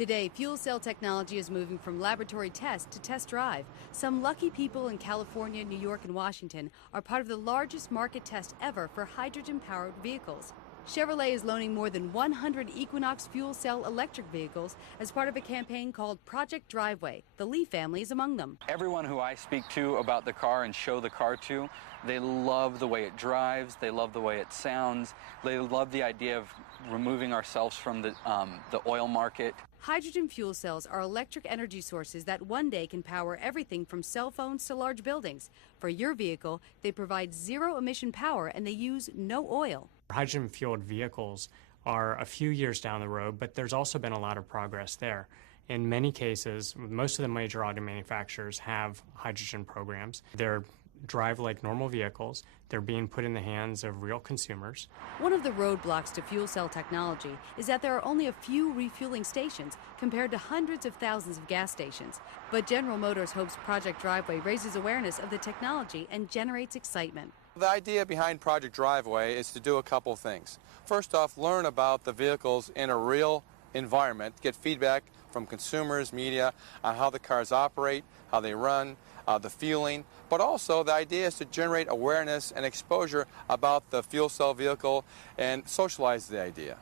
Today, fuel cell technology is moving from laboratory test to test drive. Some lucky people in California, New York, and Washington are part of the largest market test ever for hydrogen-powered vehicles. Chevrolet is loaning more than 100 Equinox fuel cell electric vehicles as part of a campaign called Project Driveway. The Lee family is among them. Everyone who I speak to about the car and show the car to, they love the way it drives, they love the way it sounds, they love the idea of removing ourselves from the oil market. Hydrogen fuel cells are electric energy sources that one day can power everything from cell phones to large buildings. For your vehicle, they provide zero-emission power and they use no oil. Hydrogen-fueled vehicles are a few years down the road, but there's also been a lot of progress there. In many cases, most of the major auto manufacturers have hydrogen programs. They're drive like normal vehicles. They're being put in the hands of real consumers. One of the roadblocks to fuel cell technology is that there are only a few refueling stations compared to hundreds of thousands of gas stations. But General Motors hopes Project Driveway raises awareness of the technology and generates excitement. The idea behind Project Driveway is to do a couple things. First off, learn about the vehicles in a real environment, get feedback from consumers, media, on how the cars operate, how they run, the fueling, but also the idea is to generate awareness and exposure about the fuel cell vehicle and socialize the idea.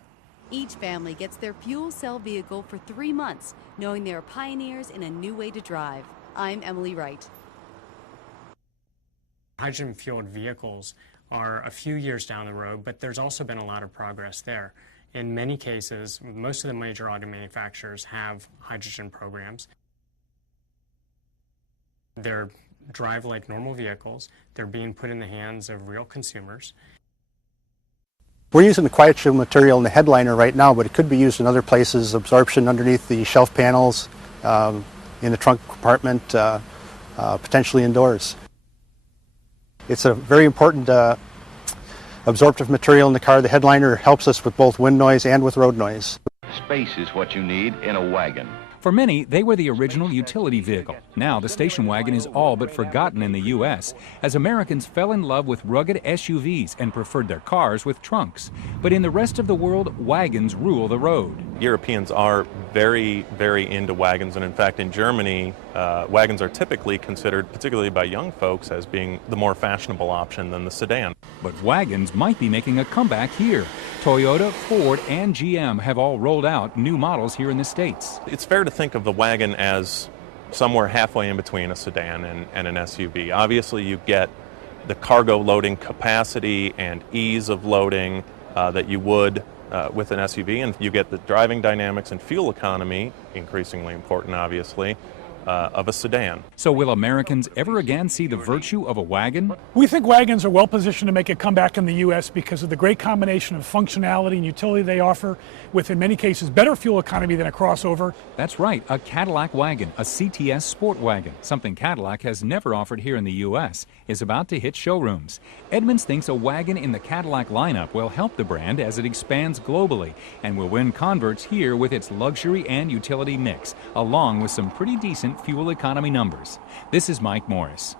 Each family gets their fuel cell vehicle for 3 months, knowing they are pioneers in a new way to drive. I'm Emily Wright. Hydrogen-fueled vehicles are a few years down the road, but there's also been a lot of progress there. In many cases, most of the major auto manufacturers have hydrogen programs. They're drive like normal vehicles. They're being put in the hands of real consumers. We're using the quiet shield material in the headliner right now, but it could be used in other places, absorption underneath the shelf panels, in the trunk compartment, potentially indoors. It's a very important absorptive material in the car. The headliner helps us with both wind noise and with road noise. Space is what you need in a wagon. For many, they were the original utility vehicle. Now, the station wagon is all but forgotten in the U.S., as Americans fell in love with rugged SUVs and preferred their cars with trunks. But in the rest of the world, wagons rule the road. Europeans are very, very into wagons, and in fact, in Germany, wagons are typically considered, particularly by young folks, as being the more fashionable option than the sedan. But wagons might be making a comeback here. Toyota, Ford, and GM have all rolled out new models here in the States. It's fair to think of the wagon as somewhere halfway in between a sedan and an SUV. Obviously, you get the cargo loading capacity and ease of loading that you would with an SUV, and you get the driving dynamics and fuel economy, increasingly important, obviously, of a sedan. So will Americans ever again see the virtue of a wagon? We think wagons are well positioned to make a comeback in the U.S. because of the great combination of functionality and utility they offer, with in many cases better fuel economy than a crossover. That's right, a Cadillac wagon, a CTS sport wagon, something Cadillac has never offered here in the U.S., is about to hit showrooms. Edmunds thinks a wagon in the Cadillac lineup will help the brand as it expands globally and will win converts here with its luxury and utility mix, along with some pretty decent fuel economy numbers. This is Mike Morris.